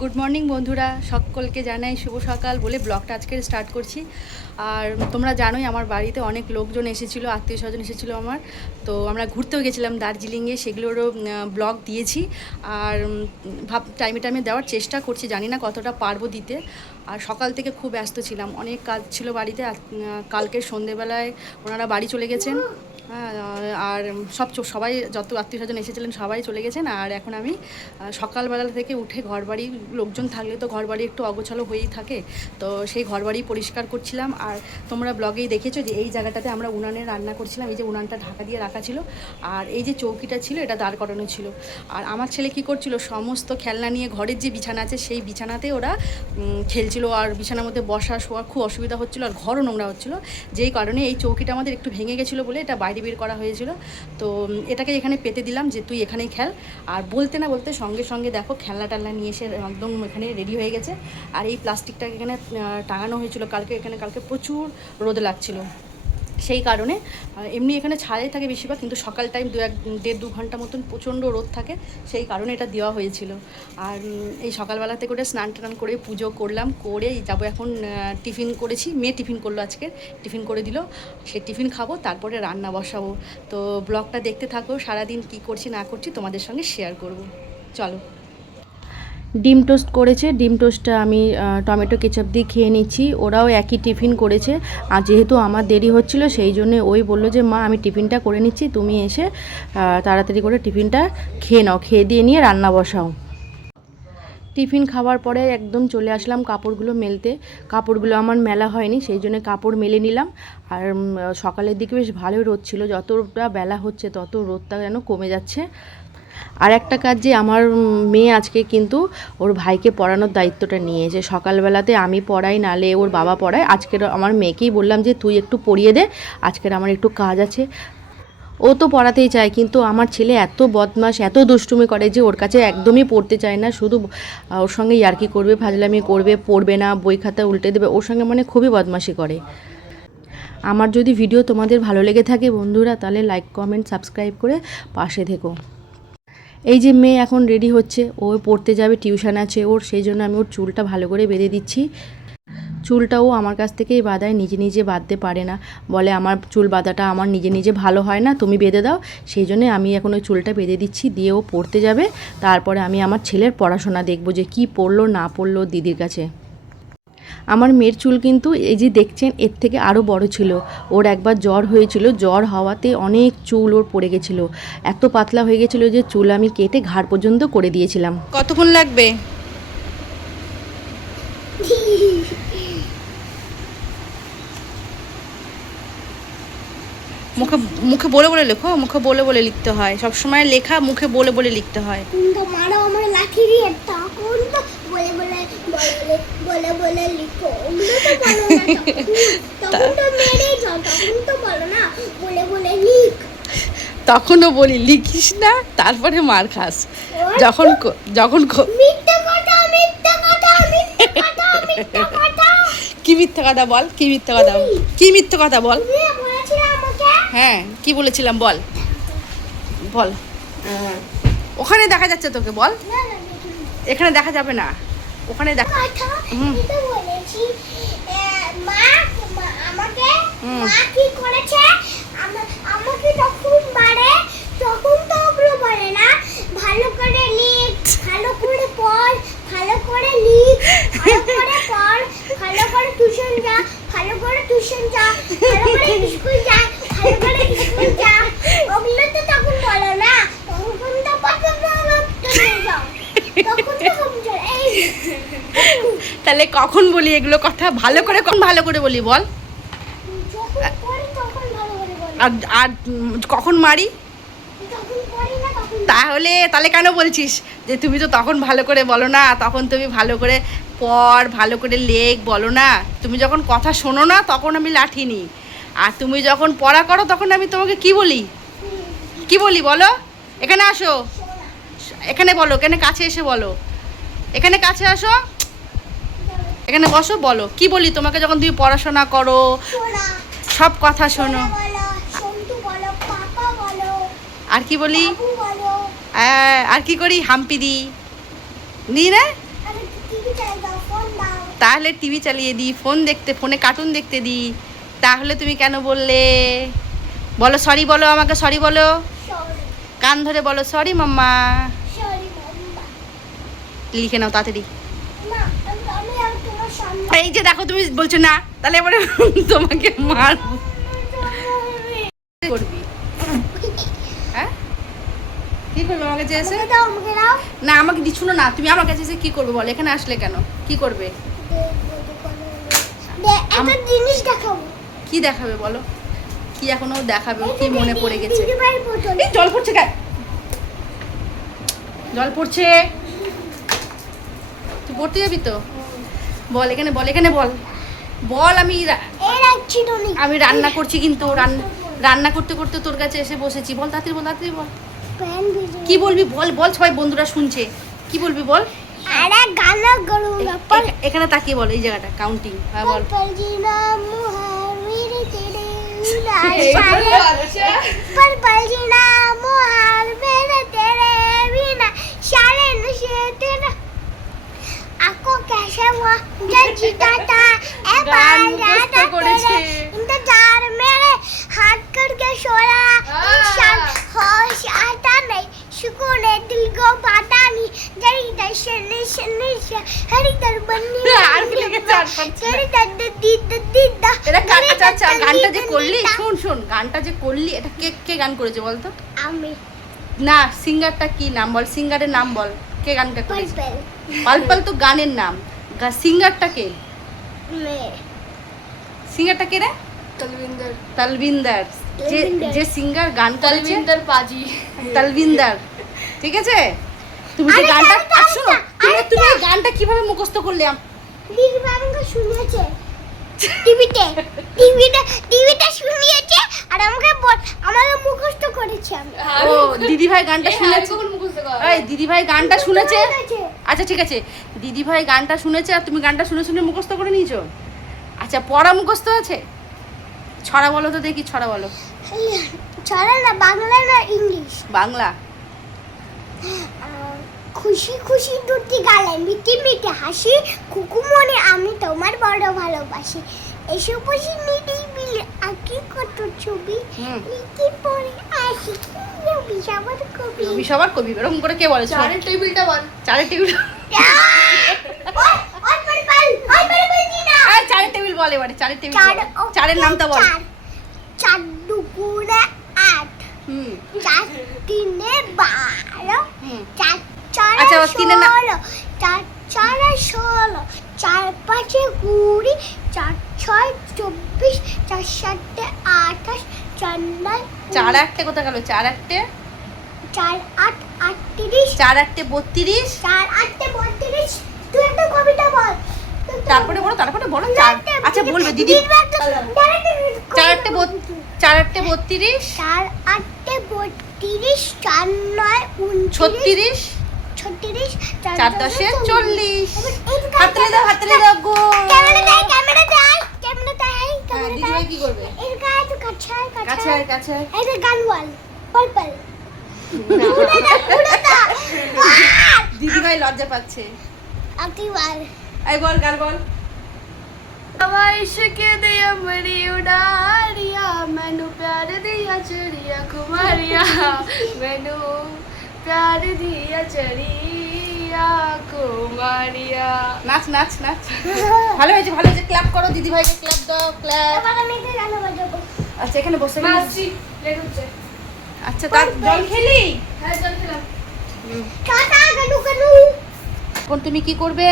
Good morning বন্ধুরা, সকলকে জানাই শুভ সকাল বলে ব্লগটা আজকে স্টার্ট করছি। আর তোমরা জানোই আমার বাড়িতে অনেক লোকজন এসেছিলো, আত্মীয় স্বজন এসেছিলো আমার। তো আমরা ঘুরতেও গেছিলাম দার্জিলিংয়ে, সেগুলোরও ব্লগ দিয়েছি। আর টাইমে টাইমে দেওয়ার চেষ্টা করছি, জানি না কতটা পারবো দিতে। আর সকাল থেকে খুব ব্যস্ত ছিলাম, অনেক কাজ ছিল বাড়িতে। কালকে সন্ধেবেলায় ওনারা বাড়ি চলে গেছেন। আর সবাই যত আত্মীয় স্বজন এসেছিলেন সবাই চলে গেছেন। আর এখন আমি সকালবেলা থেকে উঠে ঘরবাড়ি, লোকজন থাকলে তো ঘরবাড়ি একটু অগোছালো হয়েই থাকে, তো সেই ঘরবাড়ি পরিষ্কার করছিলাম। আর তোমরা ব্লগেই দেখেছো যে এই জায়গাটাতে আমরা উনানে রান্না করছিলাম, এই যে উনানটা ঢাকা দিয়ে রাখা ছিল। আর এই যে চৌকিটা ছিল এটা দাঁড় করানো ছিল। আর আমার ছেলে কি করছিল, সমস্ত খেলনা নিয়ে ঘরের যে বিছানা আছে সেই বিছানাতে ওরা খেলছিল। আর বিছানার মধ্যে বসা শোয়া খুব অসুবিধা হচ্ছিলো, আর ঘরও নোংরা হচ্ছিলো। যেই কারণে এই চৌকিটা আমাদের একটু ভেঙে গেছিলো বলে এটা বাইরে বের করা হয়েছিল। তো এটাকে এখানে পেতে দিলাম যে তুই এখানেই খেল। আর বলতে না বলতে সঙ্গে সঙ্গে দেখো খেলনা টালনা নিয়ে এসে একদম এখানে রেডি হয়ে গেছে। আর এই প্লাস্টিকটাকে এখানে টাঙানো হয়েছিল কালকে প্রচুর রোদ লাগছিল, সেই কারণে। এমনি এখানে ছায়াই থাকে বেশিরভাগ, কিন্তু সকাল টাইম 1.5-2 ঘন্টা মতন প্রচণ্ড রোদ থাকে, সেই কারণে এটা দেওয়া হয়েছিল। আর এই সকালবেলা থেকে করে স্নান টান করে পুজো করলাম, করে যাবো এখন। টিফিন করেছি, মেয়ে টিফিন করলো আজকে, টিফিন করে দিল, সে টিফিন খাবো, তারপরে রান্না বসাবো। তো ব্লগটা দেখতে থাকো, সারাদিন কী করছি না করছি তোমাদের সঙ্গে শেয়ার করব। চলো। ডিম টোস্ট করেছে, ডিম টোস্টটা আমি টমেটো কেচাপ দিয়ে খেয়ে নিচ্ছি। ওরাও একই টিফিন করেছে। আর যেহেতু আমার দেরি হচ্ছিল সেই জন্য ওই বললো যে মা আমি টিফিনটা করে নিচ্ছি, তুমি এসে তাড়াতাড়ি করে টিফিনটা খেয়ে নাও, খেয়ে দিয়ে নিয়ে রান্না বসাও। টিফিন খাওয়ার পরে একদম চলে আসলাম কাপড়গুলো মেলতে। কাপড়গুলো আমার মেলা হয়নি, সেই জন্য কাপড় মেলে নিলাম। আর সকালের দিকে বেশ ভালোই রোদ ছিল, যতটা বেলা হচ্ছে তত রোদটা যেন কমে যাচ্ছে। আর একটা কাজ, যে আমার মেয়ে আজকে কিন্তু ওর ভাইকে পড়ানোর দায়িত্বটা নিয়েছে। সকালবেলাতে আমি পড়াই, নালে ওর বাবা পড়ায়। আজকের আমার মেয়েকেই বললাম যে তুই একটু পড়িয়ে দে, আজকের আমার একটু কাজ আছে। ও তো পড়াতেই চায়, কিন্তু আমার ছেলে এত বদমাশ, এত দুষ্টুমি করে যে ওর কাছে একদমই পড়তে চায় না। শুধু ওর সঙ্গে ইয়ার্কি করবে, ফাজলামি করবে, পড়বে না, বই খাতা উল্টে দেবে, ওর সঙ্গে মানে খুবই বদমাশি করে। আমার যদি ভিডিও তোমাদের ভালো লেগে থাকে বন্ধুরা, তাহলে লাইক কমেন্ট সাবস্ক্রাইব করে পাশে থেকো। এই যে মেয়ে এখন রেডি হচ্ছে, ও পড়তে যাবে, টিউশন আছে ওর, সেই জন্য আমি ওর চুলটা ভালো করে বেঁধে দিচ্ছি। চুলটাও আমার কাছ থেকেই বাঁধায়, নিজে নিজে বাঁধতে পারে না, বলে আমার চুল বাঁধাটা আমার নিজে নিজে ভালো হয় না, তুমি বেঁধে দাও। সেই জন্যে আমি এখন ওই চুলটা বেঁধে দিচ্ছি, দিয়ে ও পড়তে যাবে। তারপরে আমি আমার ছেলের পড়াশোনা দেখবো যে কি পড়লো না পড়লো দিদির কাছে। আমার মেয়ের চুল কিন্তু এই যে দেখছেন এর থেকে আরও বড় ছিল। ওর একবার জ্বর হয়েছিল, জ্বর হওয়াতে অনেক চুল ওর পড়ে গেছিলো, এত পাতলা হয়ে গেছিলো যে চুল আমি কেটে ঘাড় পর্যন্ত করে দিয়েছিলাম। কতক্ষণ লাগবে? মুখে মুখে বলে বলে লেখো, মুখে বলে বলে লিখতে হয়, সবসময় লেখা মুখে বলে বলে লিখতে হয়। তো মারো আমার লাঠি দিয়ে, তখন তো বলে বলে বলে বলে বলে লিখো, ওগুলো তো বলো না, তখন তো মেরে যাও, তখন তো বলো না বলে বলে লিখ। তখনও বলি লিখিস না, তারপরে মার খাস। যখন যখন মিথ্যা কথা মিথ্যা কথা মিথ্যা কথা মিথ্যা কথা। কি মিথ্যা কথা বল, কি মিথ্যা কথা, কি মিথ্যা কথা বল। তুমি বলেছিলে আমাকে। হ্যাঁ, কি বলেছিলাম বল বল। ওখানে দেখা যাচ্ছে তোকে, বল। না না দেখিনি। এখানে দেখা যাবে না, ওখানে দেখা। কথা এটা বলেছি। মা আমাকে মা কি করেছে, আমাকে তখন বাড়ে, তখন তো ওগুলো বলে না, ভালো করে লিখ, ভালো করে পড়, ভালো করে লিখ, ভালো করে পড়, ভালো করে টিউশন যা, ভালো করে টিউশন যা, ভালো করে স্কুল যা, ভালো করে স্কুল যা, ওগুলো তো তখন বলো না, তখন তো তখন তো সমঝো। এই তাহলে কখন বলি এগুলো কথা, ভালো করে কখন ভালো করে বলি বল। যখন পড়ি তখন ভালো করে বলি, আর আর কখন মারি? যখন পড়ি না তখন। তাহলে কেন বলছিস যে তুমি তো তখন ভালো করে বলো না, তখন তুমি ভালো করে পড়, ভালো করে লেখ বলো না। তুমি যখন কথা শোনো না তখন আমি লাঠি নিই, আর তুমি যখন পড়া করো তখন আমি তোমাকে কি বলি, কি বলি বলো। এখানে আসো, এখানে বলো, এখানে কাছে এসে বলো, এখানে কাছে আসো, এখানে বসো, বলো কি বলি তোমাকে যখন তুমি পড়াশোনা করো, শোনা, সব কথা শোনো। বলো, সন্তু বলো, পাপা বলো, আর কি বলি? বাবু বলো, আর কি করি? হাম্পি দিই, নি রে। আমি টিভি চালাই দাও, ফোন দাও। তাহলে টিভি চালিয়ে দিই, ফোন দেখতে, ফোনে কার্টুন দেখতে দিই। তাহলে তুমি কেন বললে? বলো সরি, বলো আমাকে সরি বলো, সরি কান ধরে বলো সরি মাম্মা। সরি মাম্মা। লিখে নাও তাড়াতাড়ি। না আমি আর তোমার সামনে এই যে দেখো তুমি বলছো না, তাহলে এবারে তোমাকে মার করবি। হ্যাঁ কি করবে আমার কাছে এসে? আমাকে দাও, আমাকে দাও। না আমাকে দিচ্ছ না, তুমি আমার কাছে এসে কি করবে বল? এখানে আসলে কেন, কি করবে? একটা জিনিস দেখাবো। কি দেখাবে বলো? কি এখনো দেখাবে? কি মনে পড়ে গেছে? দিদি ভাই বোতল। এই জল পড়ছে গায়ে, জল পড়ছে। তুই পড়তে যাবি তো? বল এখানে, বল এখানে, বল বল। এই রাখছি টনি। আমি রান্না করছি, কিন্তু রান্না করতে করতে তোর কাছে এসে বসেছি। বল তাড়াতাড়ি, বল তাড়াতাড়ি বল। প্যান ভিজে। কি বলবি বল, বল সবাই বন্ধুরা শুনছে। কি বলবি বল? আরে গানা গড়ুঙ্গা পর এখানে তাকিয়ে বল, এই জায়গাটা কাউন্টিং। হ্যাঁ বল। पर जीना मुहार मेरे तेरे बिना पर जीना मुहार मेरे तेरे बिना सारे नशे तेरा आपको कैसे हुआ जब जीता था ए গান बाल মুখস্থ जाता করেছে। तेरे इंतजार मेरे हाथ करके सोया इंसान होश आता नहीं सुकून है दिल को पाता नहीं जरी दर्शन हरी दर बन्नी আর কি লেগেছে? আর পারছি না। हरी दर्द दीद दीद এটা আচ্ছা আচ্ছা, গানটা যে করলি, শোন শোন, গানটা যে করলি এটা কে কে গান করেছে বলতো? আমি না, সিঙ্গারটা কি নাম বল, সিঙ্গারের নাম বল, কে গানটা করেছে? পালপাল পালপাল তো গানের নাম, সিঙ্গারটা কে? মে সিঙ্গারটা কে রে? तलविंदर তালবিন্দার। যে তালবিন্দার। যে সিঙ্গার গান করেছে तलविंदर पाजी তালবিন্দার, ঠিক আছে? তুমি যে আরে গানটা গানটা আর শোনো, আরেকটা, তুমি এই গানটা কিভাবে মুখস্থ করলে? দিদি বাবাকে শুনিয়েছে টিভিতে শুনিয়েছে আর আমাকে আমাকে মুখস্থ করেছে আমি ও দিদি ভাই গানটা শুনেছে? कौन मुखस्त का এই দিদি ভাই গানটা শুনেছে? হয়ে গেছে। আচ্ছা ঠিক আছে, দিদি ভাই গানটা শুনেছে আর তুমি গানটা শুনে শুনে মুখস্থ করে নিয়েছো? আচ্ছা পড়া মুখস্থ আছে? ছড়া বলো তো দেখি, ছড়া বলো। চলে না বাংলা না ইংলিশ বাংলা। খুশি খুশি দুটি গালে মিটি মিটি হাসি কুকু মনে আমি তোমার বড় ভালোবাসি এসে বসে নিডি বিলে আঁকি কত ছবি হুম। লিখি পড়ে আসি বিশাবর কবি রবি সবার কবি, এরকম করে কে বলে? चार टेबल टा वन চারের টেবিল। ওই পড়পাল জি না চারের টেবিল বল এবারে, চারের টেবিল চার বল। চারের নামটা বল। চার দুগুণে 8 হুম চার তিনে 12 হুম। চার চারে আচ্ছা, ও তিনে না- 16 চার চারে 16 চার পাঁচে 20 চার ছয় 24 চার সাতে 28 চার নয় চার আটটে কোথা গেল? চার আটটে, চার আট 38 চার আটটে 32। চার আটে 32 তুই একটা কবিতা বল তারপরে বলো, তারপরে বলো। চার আচ্ছা বলবে দিদি। চার আটটে 32, চার আটটে 32, চার আটে 32 চার নয় 36, 36 চার দশে 40। হাততালি দাও, হাততালি দাও গো। ক্যামেরা দেয় ক্যামেরা দেয় ক্যামেরা দেয় হ্যাঁ, ক্যামেরা দিদি দেয় ভাই কি করবে? এর গায়ে তো কাছে কাছে আয়, কাছে আয়। এই যে গান বল পার্পল না, উড়ে দা দিদি ভাই লজ্জা পাচ্ছে। আপনি বল এই বল, গান বল। हवा इश्क दिया बड़ी उडारिया मैनू प्यार दिया चिड़िया कुमारिया मैनू प्यार दिया चिड़िया कुमारिया নাচ নাচ নাচ। ভালো হয়েছে, ভালো হয়েছে। ক্ল্যাপ করো, দিদি ভাইকে ক্ল্যাপ দাও, ক্ল্যাপ। এবার আমি একটা গান বাজাবো আচ্ছা এখানে বসে গেলে- मासी ले कुछ আচ্ছা তার জল খেলি? है चल फिर টাটা গানু গানু এখন তুমি কি করবে?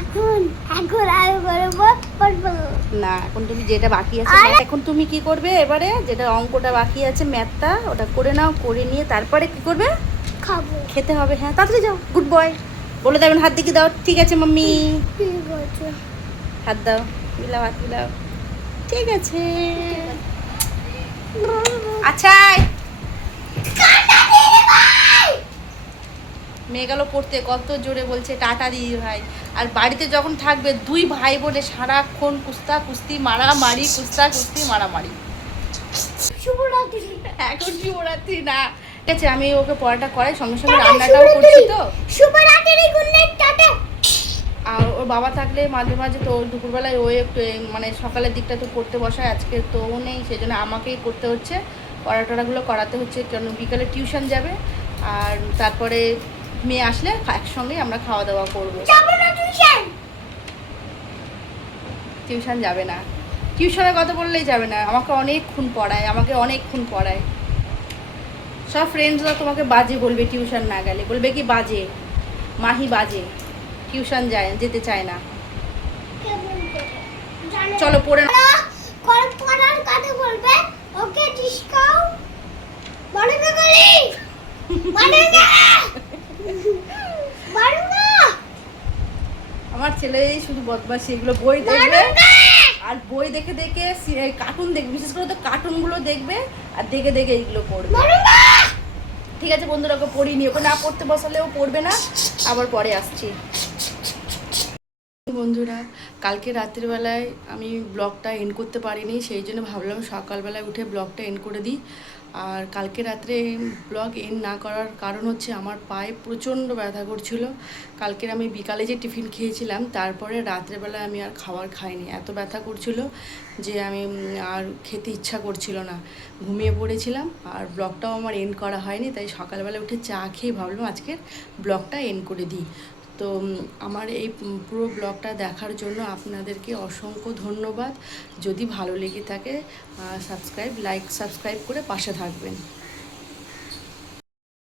এখন এখন আমি বলবো পার্পল না, এখন তুমি যেটা বাকি আছে এখন তুমি কি করবে? এবারে যেটা অঙ্কটা বাকি আছে ম্যাথটা, ওটা করে নাও, করে নিয়ে তারপরে কি করবে? খাবো খেতে হবে। হ্যাঁ তাড়াতাড়ি যাও, গুড বয়। বলে দেবেন হাত দেখি দাও। ঠিক আছে মাম্মি, ঠিক আছে হাত দাও, মিলাও, হাত মিলাও। ঠিক আছে। আচ্ছা মেয়ে গেল পড়তে, কত জোরে বলছে টাটা দিদি ভাই। আর বাড়িতে যখন থাকবে দুই ভাই বোনে সারাক্ষণ কুস্তা কুস্তি মারামারি, কুস্তা কুস্তি মারামারি। শুভরাত্রি এখন শিবরাত্রি না, ঠিক আছে আমি ওকে পড়াটা করাই, সঙ্গে সঙ্গে রান্নাটাও করছি তো। শুভরাত্রি গুড নাইট টাটা বাবা থাকলে মাঝে মাঝে তো দুপুরবেলায় ও একটু মানে সকালের দিকটা তো পড়তে বসায়, আজকে তো ও নেই, সেই জন্য আমাকেই করতে হচ্ছে, পড়াটরাগুলো করাতে হচ্ছে, কারণ বিকালে টিউশন যাবে। আর তারপরে মেয়ে আসলে একসঙ্গেই আমরা খাওয়া দাওয়া করবো। যাবো না টিউশন। টিউশন যাবে না, টিউশনের কথা বললেই যাবে না, আমাকে অনেকক্ষণ পড়ায়। সব ফ্রেন্ডসরা তোমাকে বাজে বলবে টিউশন না গেলে, বলবে কি বাজে, মাহি বাজে, টিউশন যেতে চায় না। কে বলবে? জানো চলো পড়ে নাও। পড়ার কথা বলবে, ওকে ডিসকাউ বড় না গলি বড় না বড় না। আমার ছেলেই শুধু বদমাশি, এগুলো বই দেখবে আর বই দেখে দেখে কার্টুন দেখবে, বিশেষ করে তো কার্টুনগুলো দেখবে আর দেখে দেখে এইগুলো পড়বে। ঠিক আছে বন্ধুরা, ওকে পড়িনি, ওকে না পড়তে বসালেও পড়বে না, আবার পরে আসছি। বন্ধুরা, কালকে রাতের বেলায় আমি ব্লগটা এন্ড করতে পারিনি, সেই জন্য ভাবলাম সকালবেলায় উঠে ব্লগটা এন্ড করে দিই। আর কালকে রাত্রে ব্লগ এন্ড না করার কারণ হচ্ছে আমার পায়ে প্রচণ্ড ব্যথা করছিল। কালকের আমি বিকালে যে টিফিন খেয়েছিলাম, তারপরে রাত্রেবেলায় আমি আর খাবার খাইনি, এত ব্যথা করছিল যে আমি আর খেতে ইচ্ছা করছিল না, ঘুমিয়ে পড়েছিলাম। আর ব্লগটাও আমার এন্ড করা হয়নি, তাই সকালবেলা উঠে চা খেয়ে ভাবলাম আজকের ব্লগটা এন্ড করে দিই। তো আমার এই পুরো ব্লগটা দেখার জন্য আপনাদেরকে অসংখ্য ধন্যবাদ। যদি ভালো লেগে থাকে সাবস্ক্রাইব করে পাশে থাকবেন।